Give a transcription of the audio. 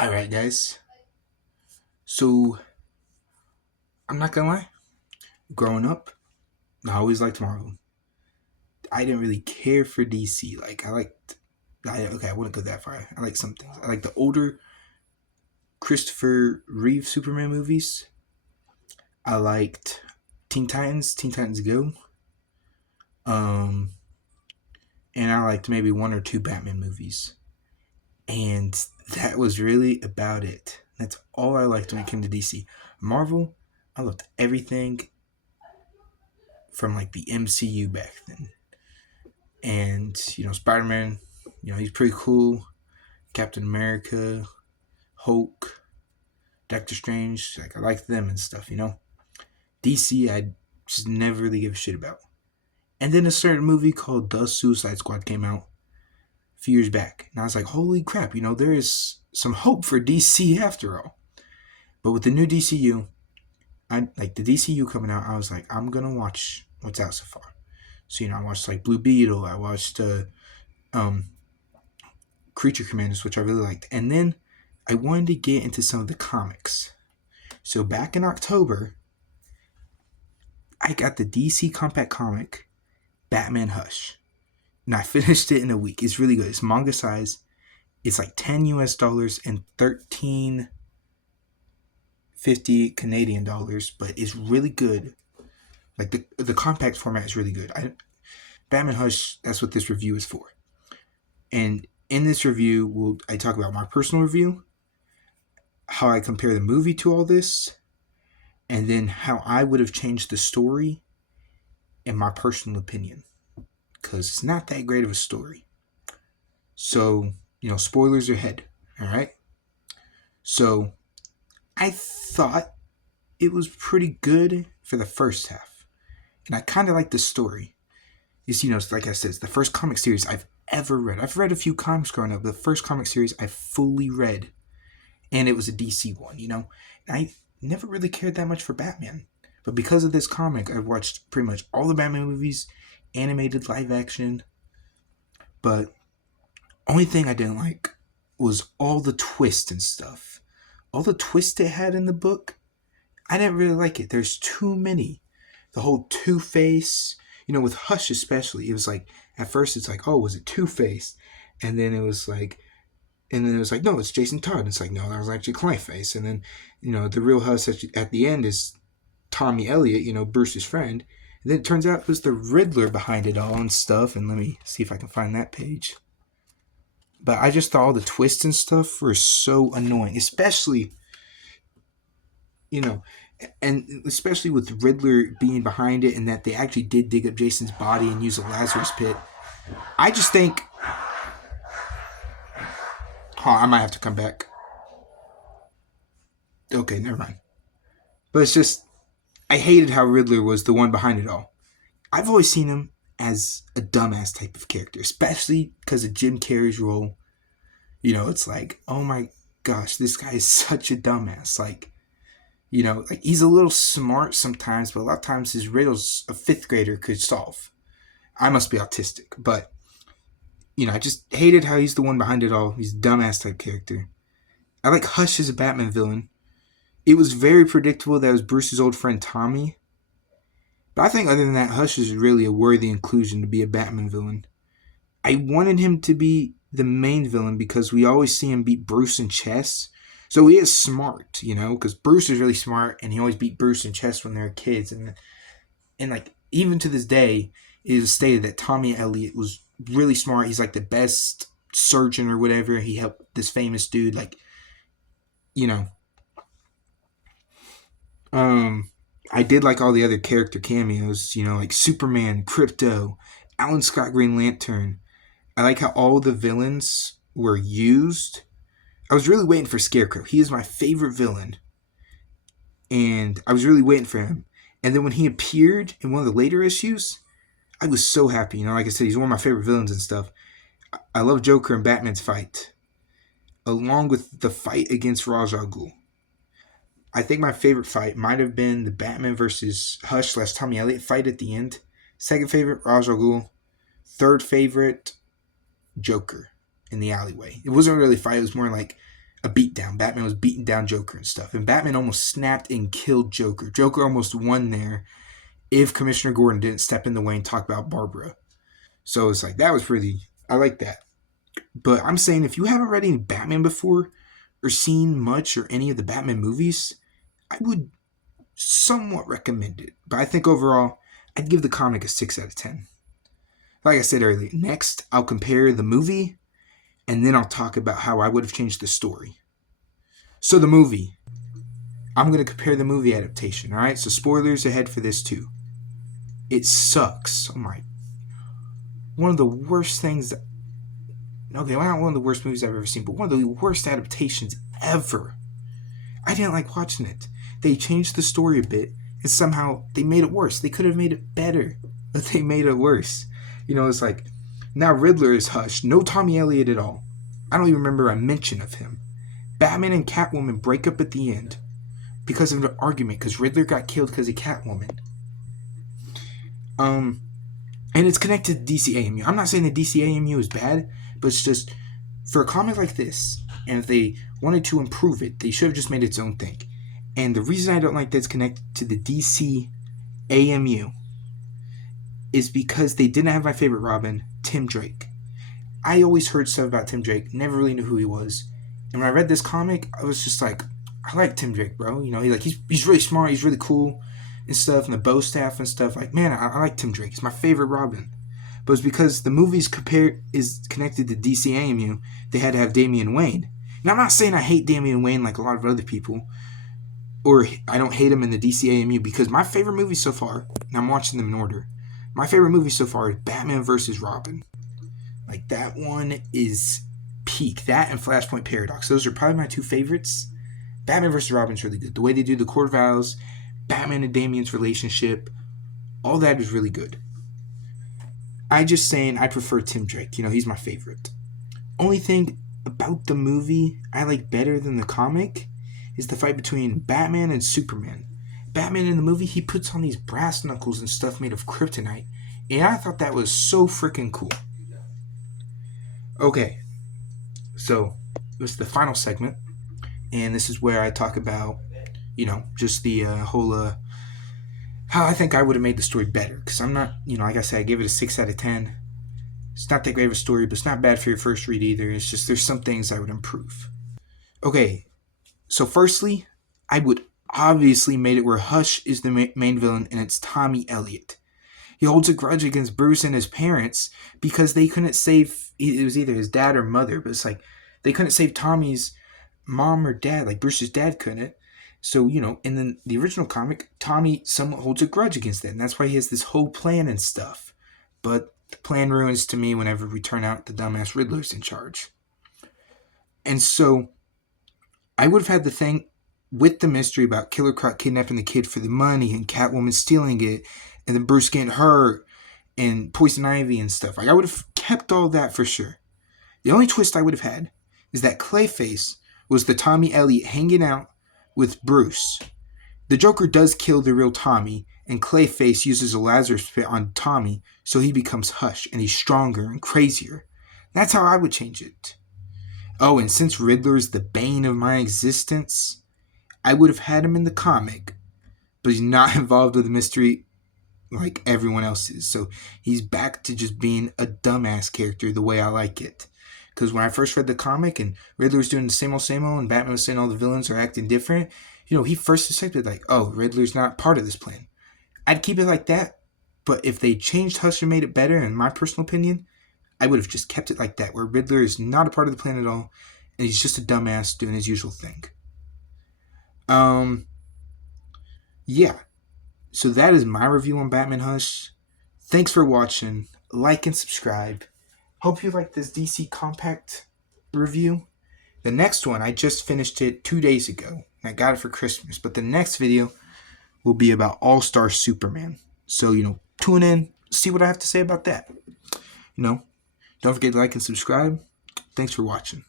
Alright, guys. So, I'm not gonna lie. Growing up, I always liked Marvel. I didn't really care for DC. I wouldn't go that far. I like some things. I like the older Christopher Reeve Superman movies. I liked Teen Titans Go. Um, and I liked maybe one or two Batman movies. And that was really about it. That's all I liked when it came to DC. Marvel, I loved everything from like the MCU back then. And Spider Man, he's pretty cool. Captain America, Hulk, Doctor Strange, like I like them and stuff. DC, I just never really give a shit about. And then a certain movie called The Suicide Squad came out a few years back, and I was like, holy crap, there is some hope for DC after all. But with the new DCU, I like the DCU coming out. I was like, I'm gonna watch what's out so far. So I watched like Blue Beetle. I watched um Creature Commanders, which I really liked. And then I wanted to get into some of the comics. So back in October, I got the DC Compact comic, Batman Hush. And I finished it in a week. It's really good. It's manga size. It's like $10 and $13.50 Canadian dollars, but it's really good. Like the compact format is really good. Batman Hush, that's what this review is for. And in this review, I talk about my personal review, how I compare the movie to all this, and then how I would have changed the story in my personal opinion. Because it's not that great of a story. So, spoilers ahead. Alright? So, I thought it was pretty good for the first half. And I kind of liked the story. It's, like I said, it's the first comic series I've ever read. I've read a few comics growing up, but the first comic series I fully read. And it was a DC one, And I never really cared that much for Batman. But because of this comic, I've watched pretty much all the Batman movies, animated, live action. But only thing I didn't like was all the twists and stuff. All the twists it had in the book, I didn't really like it. There's too many. The whole Two-Face, with Hush especially, it was like, at first it's like, oh, was it Two-Face? And then it was like, no, it's Jason Todd. And it's like, no, that was actually Clayface. And then, the real Hush at the end is Tommy Elliott, Bruce's friend. And then it turns out it was the Riddler behind it all and stuff. And let me see if I can find that page. But I just thought all the twists and stuff were so annoying, especially, and especially with Riddler being behind it and that they actually did dig up Jason's body and use a Lazarus pit. I just think, I might have to come back. Okay, never mind. But it's just, I hated how Riddler was the one behind it all. I've always seen him as a dumbass type of character, especially because of Jim Carrey's role. It's like, oh my gosh, this guy is such a dumbass. Like he's a little smart sometimes, but a lot of times his riddles a fifth grader could solve. I must be autistic, but I just hated how he's the one behind it all. He's a dumbass type character. I like Hush as a Batman villain. It was very predictable that it was Bruce's old friend Tommy. But I think other than that, Hush is really a worthy inclusion to be a Batman villain. I wanted him to be the main villain because we always see him beat Bruce in chess. So he is smart, because Bruce is really smart and he always beat Bruce in chess when they were kids. And like, even to this day, it is stated that Tommy Elliott was really smart. He's like the best surgeon or whatever. He helped this famous dude, I did like all the other character cameos, like Superman, Crypto, Alan Scott Green Lantern. I like how all the villains were used. I was really waiting for Scarecrow. He is my favorite villain. And I was really waiting for him. And then when he appeared in one of the later issues, I was so happy. Like I said, he's one of my favorite villains and stuff. I love Joker and Batman's fight, along with the fight against Ra's al Ghul. I think my favorite fight might have been the Batman versus Hush / Tommy Elliott fight at the end. Second favorite, Ra's al Ghul. Third favorite, Joker in the alleyway. It wasn't really a fight. It was more like a beatdown. Batman was beating down Joker and stuff. And Batman almost snapped and killed Joker. Joker almost won there if Commissioner Gordon didn't step in the way and talk about Barbara. So it's like, that was pretty, I like that. But I'm saying, if you haven't read any Batman before or seen much or any of the Batman movies, I would somewhat recommend it. But I think overall, I'd give the comic a 6 out of 10. Like I said earlier, next I'll compare the movie and then I'll talk about how I would have changed the story. So the movie, I'm going to compare the movie adaptation, alright? So spoilers ahead for this too. It sucks. Oh my. One of the worst things that... Okay, well, not one of the worst movies I've ever seen, but one of the worst adaptations ever. I didn't like watching it. They changed the story a bit, and somehow they made it worse. They could have made it better, but they made it worse. You know, it's like, now Riddler is hushed. No Tommy Elliott at all. I don't even remember a mention of him. Batman and Catwoman break up at the end because of an argument, because Riddler got killed because of Catwoman. And it's connected to DCAMU. I'm not saying the DCAMU is bad, but it's just, for a comic like this, and if they wanted to improve it, they should have just made its own thing. And the reason I don't like that it's connected to the DCAMU is because they didn't have my favorite Robin, Tim Drake. I always heard stuff about Tim Drake, never really knew who he was. And when I read this comic, I was just like, I like Tim Drake, bro. You know, he's really smart, he's really cool and stuff, and the bow staff and stuff. Like, man, I like Tim Drake. He's my favorite Robin. But it's because the movie's is connected to DCAMU, they had to have Damian Wayne. Now, I'm not saying I hate Damian Wayne like a lot of other people, or I don't hate him in the DCAMU, because my favorite movie so far, and I'm watching them in order, my favorite movie so far is Batman vs. Robin. Like, that one is peak. That and Flashpoint Paradox. Those are probably my two favorites. Batman vs. Robin is really good. The way they do the Court of Owls, Batman and Damian's relationship, all that is really good. I just saying I prefer Tim Drake. You know, he's my favorite. Only thing about the movie I like better than the comic is the fight between Batman and Superman. Batman in the movie, he puts on these brass knuckles and stuff made of kryptonite, and I thought that was so freaking cool. Okay, so this is the final segment, and this is where I talk about, you know, just the whole how I think I would have made the story better, because I'm not, you know, like I said, I gave it a 6 out of 10. It's not that great of a story, but it's not bad for your first read either. It's just there's some things I would improve. Okay, so firstly, I would obviously made it where Hush is the main villain and it's Tommy Elliott. He holds a grudge against Bruce and his parents because they couldn't save, it was either his dad or mother, but it's like they couldn't save Tommy's mom or dad, like Bruce's dad couldn't. So, you know, in the original comic, Tommy somewhat holds a grudge against that, and that's why he has this whole plan and stuff. But the plan ruins to me whenever we turn out the dumbass Riddler's in charge. And so, I would have had the thing with the mystery about Killer Croc kidnapping the kid for the money and Catwoman stealing it, and then Bruce getting hurt, and Poison Ivy and stuff. Like, I would have kept all that for sure. The only twist I would have had is that Clayface was the Tommy Elliott hanging out with Bruce. The Joker does kill the real Tommy, and Clayface uses a Lazarus pit on Tommy, so he becomes Hush, and he's stronger and crazier. That's how I would change it. Oh, and since Riddler is the bane of my existence, I would have had him in the comic, but he's not involved with the mystery like everyone else is. So he's back to just being a dumbass character the way I like it. Because when I first read the comic and Riddler was doing the same old, and Batman was saying all the villains are acting different, you know, he first suspected, like, oh, Riddler's not part of this plan. I'd keep it like that, but if they changed Hush and made it better, in my personal opinion, I would have just kept it like that, where Riddler is not a part of the plan at all, and he's just a dumbass doing his usual thing. Yeah. So that is my review on Batman Hush. Thanks for watching. Like and subscribe. Hope you like this DC Compact review. The next one, I just finished it 2 days ago, and I got it for Christmas. But the next video will be about All-Star Superman. So, you know, tune in, see what I have to say about that. You know, don't forget to like and subscribe. Thanks for watching.